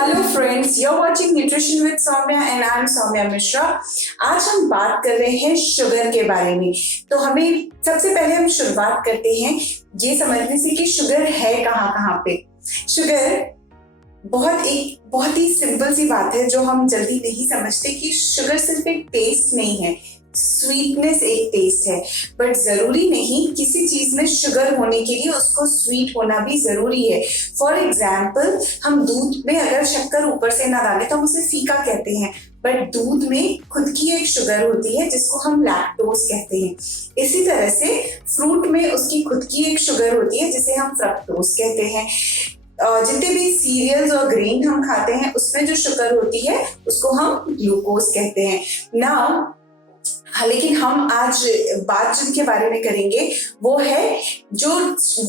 Hello friends, you're watching nutrition with Soumya and I am Soumya Mishra. आज हम बात कर रहे हैं शुगर के बारे में। तो हमें सबसे पहले हम शुरुआत करते हैं ये समझने से कि शुगर है कहाँ कहाँ पे। शुगर बहुत ही सिंपल सी बात है जो हम जल्दी नहीं समझते कि शुगर सिर्फ एक टेस्ट नहीं है, स्वीटनेस एक टेस्ट है। बट जरूरी नहीं किसी चीज में शुगर होने के लिए उसको स्वीट होना भी जरूरी है। फॉर एग्जाम्पल, हम दूध में अगर शक्कर ऊपर से ना डालें तो हम उसे फीका कहते हैं, बट दूध में खुद की एक शुगर होती है जिसको हम लैक्टोज कहते हैं। इसी तरह से फ्रूट में उसकी खुद की एक शुगर होती है जिसे हम फ्रक्टोज कहते हैं। जितने भी सीरियल्स और ग्रेन हम खाते हैं उसमें जो शुगर होती है उसको हम ग्लूकोज कहते हैं। नाउ लेकिन हम आज बात जिनके बारे में करेंगे वो है जो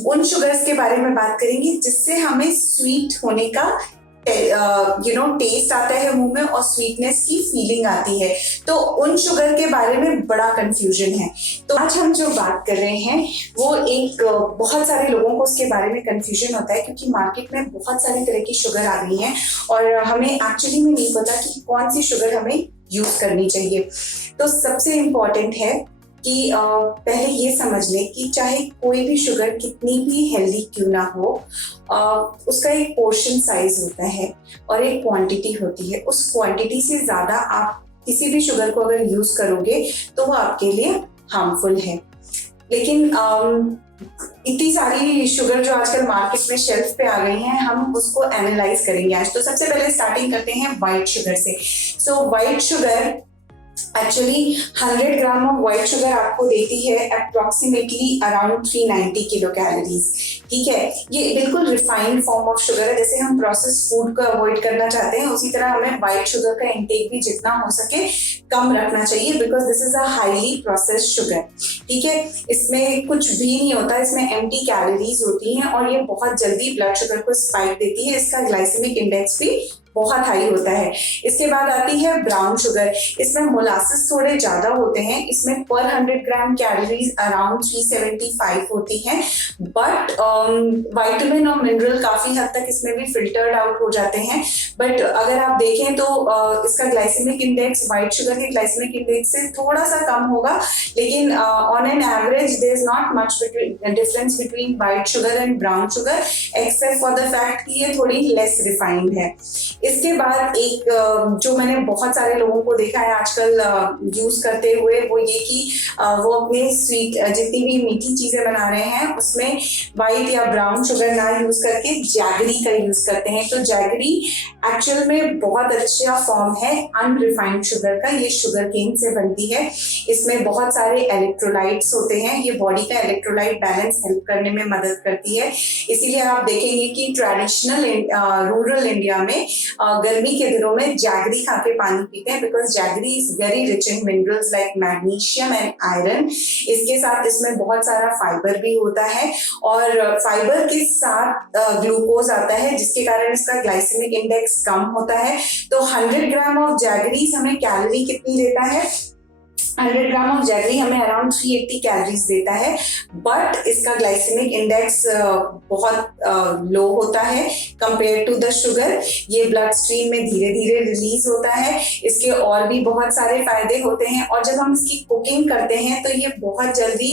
उन शुगर्स के बारे में बात करेंगे जिससे हमें स्वीट होने का टेस्ट आता है मुंह में और स्वीटनेस की फीलिंग आती है। तो उन शुगर के बारे में बड़ा कंफ्यूजन है। तो आज हम जो बात कर रहे हैं वो एक बहुत सारे लोगों को उसके बारे में कंफ्यूजन होता है क्योंकि मार्केट में बहुत सारी तरह की शुगर आ गई है और हमें एक्चुअली में नहीं पता कि कौन सी शुगर हमें यूज करनी चाहिए। तो सबसे इम्पोर्टेंट है कि पहले ये समझ लें कि चाहे कोई भी शुगर कितनी भी हेल्दी क्यों ना हो, उसका एक पोर्शन साइज होता है और एक क्वांटिटी होती है। उस क्वांटिटी से ज्यादा आप किसी भी शुगर को अगर यूज करोगे तो वो आपके लिए हार्मफुल है। लेकिन इतनी सारी शुगर जो आजकल मार्केट में शेल्फ पे आ गई हैं, हम उसको एनालाइज करेंगे आज। तो सबसे पहले स्टार्टिंग करते हैं व्हाइट शुगर से। So white sugar actually 100 gram of white sugar आपको देती है अप्रोक्सीमेटली अराउंड 390 किलो कैलोरीज। ठीक है, ये बिल्कुल रिफाइंड फॉर्म ऑफ शुगर है। जैसे हम प्रोसेस फूड को अवॉइड करना चाहते हैं उसी तरह हमें व्हाइट शुगर का इंटेक भी जितना हो सके कम रखना चाहिए, because this is a highly processed sugar. ठीक है, इसमें कुछ भी नहीं होता, इसमें एम्प्टी कैलोरीज होती हैं और ये बहुत जल्दी ब्लड शुगर को स्पाइक देती है। इसका ग्लाइसेमिक इंडेक्स भी बहुत हाई होता है। इसके बाद आती है ब्राउन शुगर। इसमें मोलासेस थोड़े ज्यादा होते हैं, इसमें पर 100 ग्राम कैलोरीज अराउंड 375 होती हैं, बट विटामिन और मिनरल काफी हद तक इसमें भी फिल्टर्ड आउट हो जाते हैं। बट अगर आप देखें तो इसका ग्लाइसेमिक इंडेक्स व्हाइट शुगर के ग्लाइसेमिक इंडेक्स से थोड़ा सा कम होगा, लेकिन on an average there is not much difference between white sugar and brown sugar, except for the fact कि ये थोड़ी लेस रिफाइंड है। इसके बाद एक जो मैंने बहुत सारे लोगों को देखा है आजकल यूज करते हुए, वो ये कि वो अपने स्वीट जितनी भी मीठी चीजें बना रहे हैं उसमें व्हाइट या ब्राउन शुगर ना यूज करके जैगरी का यूज करते हैं। तो जैगरी एक्चुअल में बहुत अच्छा फॉर्म है अनरिफाइंड शुगर का। ये शुगर केन से बनती है। इसमें बहुत सारे इलेक्ट्रोलाइट्स होते हैं। ये बॉडी का इलेक्ट्रोलाइट बैलेंस हेल्प करने में मदद करती है। इसीलिए आप देखेंगे कि ट्रेडिशनल रूरल इंडिया में गर्मी के दिनों में जैगरी खा के पानी पीते हैं, because jaggery is very rich in minerals like magnesium and iron. इसके साथ इसमें बहुत सारा फाइबर भी होता है और फाइबर के साथ ग्लूकोज आता है जिसके कारण इसका ग्लाइसेमिक इंडेक्स कम होता है। तो 100 ग्राम ऑफ जैगरी हमें कैलोरी कितनी देता है? 100 ग्राम ऑफ जैगरी हमें अराउंड 380 कैलोरीज देता है, बट इसका ग्लाइसेमिक इंडेक्स बहुत लो होता है कंपेयर टू द शुगर। ये ब्लड स्ट्रीम में धीरे धीरे रिलीज होता है। इसके और भी बहुत सारे फायदे होते हैं और जब हम इसकी कुकिंग करते हैं तो ये बहुत जल्दी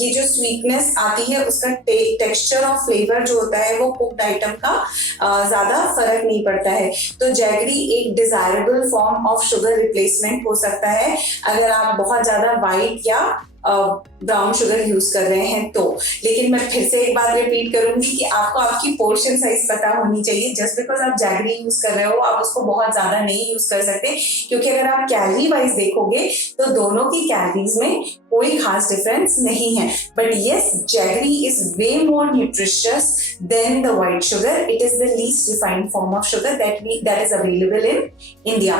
ये जो स्वीटनेस आती है उसका टेक्सचर और फ्लेवर जो होता है वो कुक्ड आइटम का ज्यादा फर्क नहीं पड़ता है। तो जैगरी एक desirable form of sugar replacement हो सकता है अगर आप बहुत ज्यादा व्हाइट या ब्राउन शुगर यूज कर रहे हैं तो। लेकिन मैं फिर से एक बात रिपीट करूंगी कि आपको आपकी पोर्शन साइज पता होनी चाहिए। जस्ट बिकॉज आप जैगरी यूज कर रहे हो आप उसको बहुत ज्यादा नहीं यूज कर सकते, क्योंकि अगर आप कैलोरी वाइज देखोगे तो दोनों की कैलोरीज में कोई खास डिफरेंस नहीं है। But yes, jaggery is way more nutritious than the white sugar. It is the least refined form of sugar that is available in India.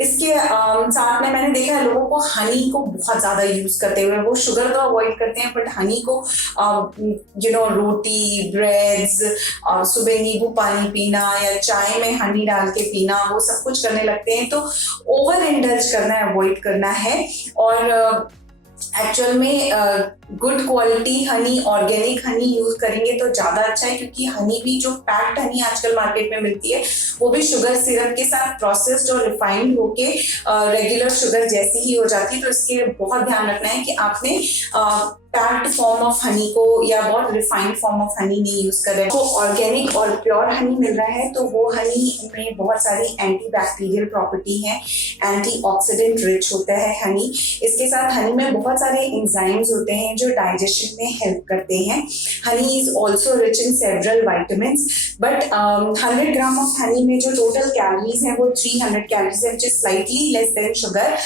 इसके साथ में मैंने देखा है लोगों को हनी को बहुत ज्यादा यूज करते हुए। वो शुगर तो अवॉइड करते हैं बट हनी को रोटी, ब्रेड्स, सुबह नींबू पानी पीना या चाय में हनी डाल के पीना, वो सब कुछ करने लगते हैं। तो ओवर इंडल्ज करना अवॉइड करना है। और एक्चुअल में good quality Honey, organic honey use करेंगे तो ज्यादा अच्छा है, क्योंकि हनी भी जो पैक्ड हनी आजकल मार्केट में मिलती है वो भी शुगर सिरप के साथ प्रोसेस्ड और रिफाइंड होके रेगुलर शुगर जैसी ही हो जाती है। तो इसके बहुत ध्यान रखना है कि आपने पैक्ड फॉर्म ऑफ हनी को या बहुत रिफाइंड फॉर्म ऑफ हनी नहीं यूज कर रहे। तो ऑर्गेनिक और प्योर हनी मिल रहा है तो वो हनी में बहुत सारी एंटी बैक्टीरियल प्रॉपर्टी है, एंटीऑक्सीडेंट रिच होता है हनी। इसके साथ हनी में बहुत सारे एंजाइम्स होते हैं जो डाइजेशन में हेल्प करते हैं। Honey is also rich in several vitamins, but 100 gram of honey में जो टोटल कैलोरीज है वो 300 कैलोरीज है, which is slightly less than sugar.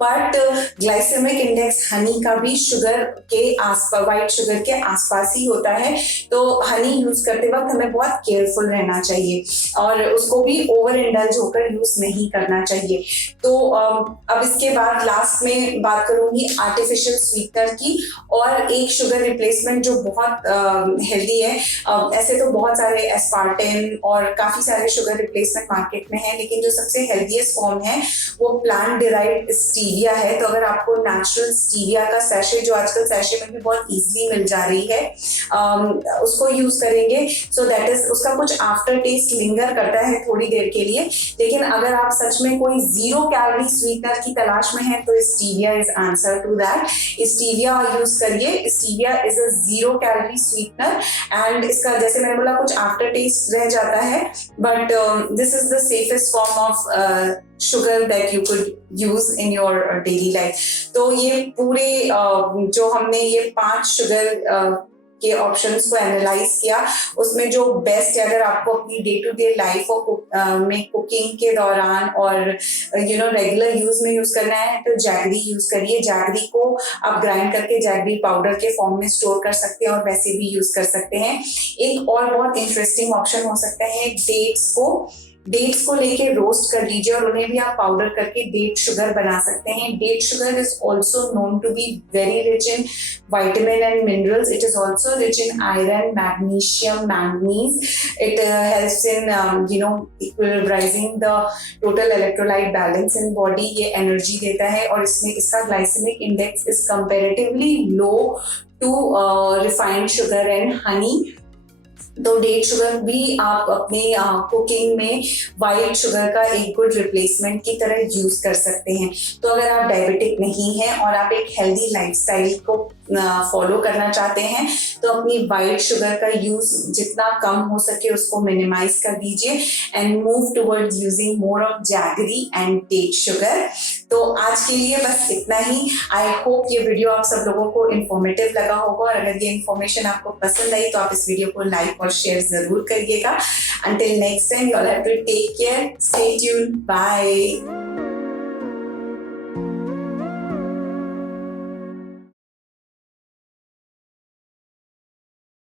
But glycemic index honey का भी शुगर के आसपास, व्हाइट शुगर के आसपास ही होता है। तो हनी यूज करते वक्त हमें बहुत केयरफुल रहना चाहिए और उसको भी ओवर इंडल्ज होकर यूज नहीं करना चाहिए। तो अब इसके बाद लास्ट में बात करूंगी आर्टिफिशियल स्वीटनर की, और एक शुगर रिप्लेसमेंट जो बहुत हेल्दी है। ऐसे तो बहुत सारे एस्पार्टेम और काफी सारे शुगर रिप्लेसमेंट मार्केट में है, लेकिन जो सबसे हेल्दीएस्ट फॉर्म है वो प्लांट डिराइव्ड स्टीविया है। तो अगर आपको नेचुरल स्टीविया का सैशे, जो आजकल सैशे में भी बहुत इजीली मिल जा रही है, उसको यूज करेंगे, सो दैट इज, उसका कुछ आफ्टर टेस्ट लिंगर करता है थोड़ी देर के लिए। लेकिन अगर आप सच में कोई 0 कैलोरी स्वीटनर की तलाश में है तो stevia is answer to that. Stevia use करिए। Stevia is a 0 calorie sweetener and इसका, जैसे मैंने बोला, कुछ आफ्टर टेस्ट रह जाता है, but this is the safest form of sugar that you could use in your daily life. तो ये पूरे जो हमने ये 5 शुगर के ऑप्शंस को एनालाइज किया, उसमें जो बेस्ट है, अगर आपको अपनी डे टू डे लाइफ में कुकिंग के दौरान और रेगुलर यूज में यूज करना है तो जैगरी यूज करिए। जैगरी को आप ग्राइंड करके जैगरी पाउडर के फॉर्म में स्टोर कर सकते हैं और वैसे भी यूज कर सकते हैं। एक और बहुत इंटरेस्टिंग ऑप्शन हो सकता है डेट्स को लेके रोस्ट कर लीजिए और उन्हें भी आप पाउडर करके डेट शुगर बना सकते हैं। Date sugar is also known to be very rich in vitamin and minerals. It is also rich in iron, magnesium, manganese. It helps in equilibrizing the total electrolyte balance in body. ये energy देता है और इसमें इसका glycemic index is comparatively low to refined sugar and honey. तो date sugar भी आप अपने कुकिंग में वाइट शुगर का एक गुड रिप्लेसमेंट की तरह यूज कर सकते हैं। तो अगर आप डायबिटिक नहीं हैं और आप एक हेल्दी लाइफस्टाइल को फॉलो करना चाहते हैं तो अपनी वाइट शुगर का यूज जितना कम हो सके उसको मिनिमाइज कर दीजिए and move towards using more of jaggery and date sugar. तो आज के लिए बस इतना ही। आई होप ये वीडियो आप सब लोगों को इन्फॉर्मेटिव लगा होगा और अगर ये इन्फॉर्मेशन आपको पसंद आई तो आप इस वीडियो को लाइक और शेयर जरूर करिएगा। Until next time, you all have to take care. Stay tuned. Bye.